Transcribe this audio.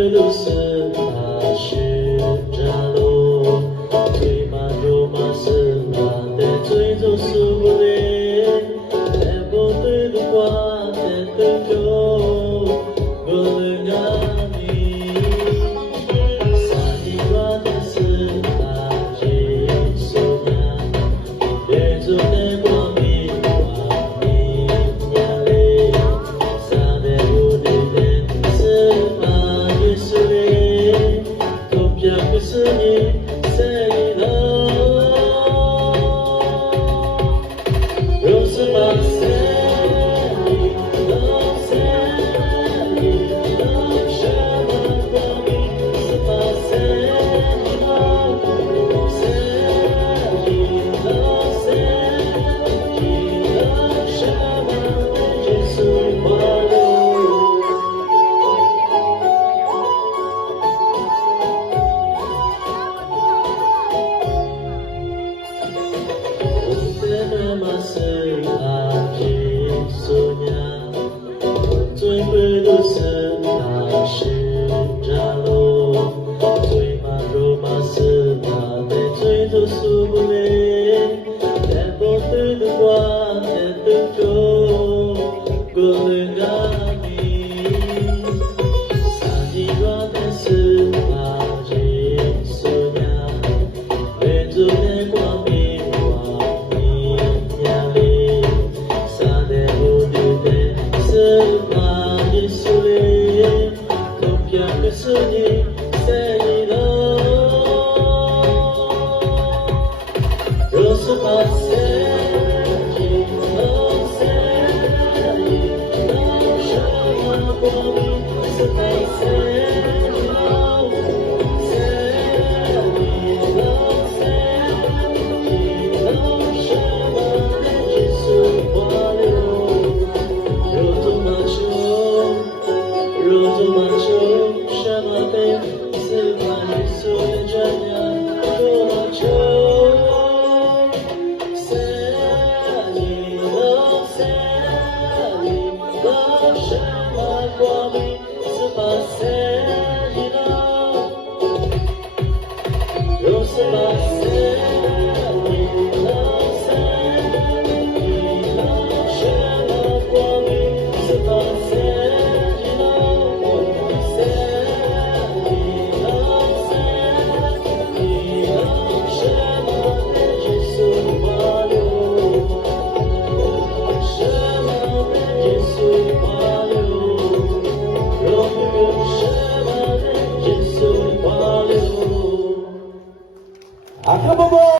归都是那是扎罗，最马罗马是马的最终是不列，在不对的话在对头，我们爱你，萨尼瓦的是那吉索亚，别做的光明光明呀嘞，萨的不对的是马耶稣嘞，都表不是你在你了。Rose Marcelli, Marcelli, lasciami fuori, Marcelli, lasciami Gesù quale. Masih lagi sunya,最贵的是那是扎罗，最马罗马是那的最头苏布雷，在不对的话在对头，过了那里，萨尼瓦的是马吉苏亚，为主的光明。是你在你了，若是把谁能谁能什么光明是在谁能谁能什么结束花流，若多么久，若多么久。什么被死亡与所有这样多么久？谁你能谁你能什么光明是把谁你能？若是把谁你能谁你能什么光明是把谁？Acabou!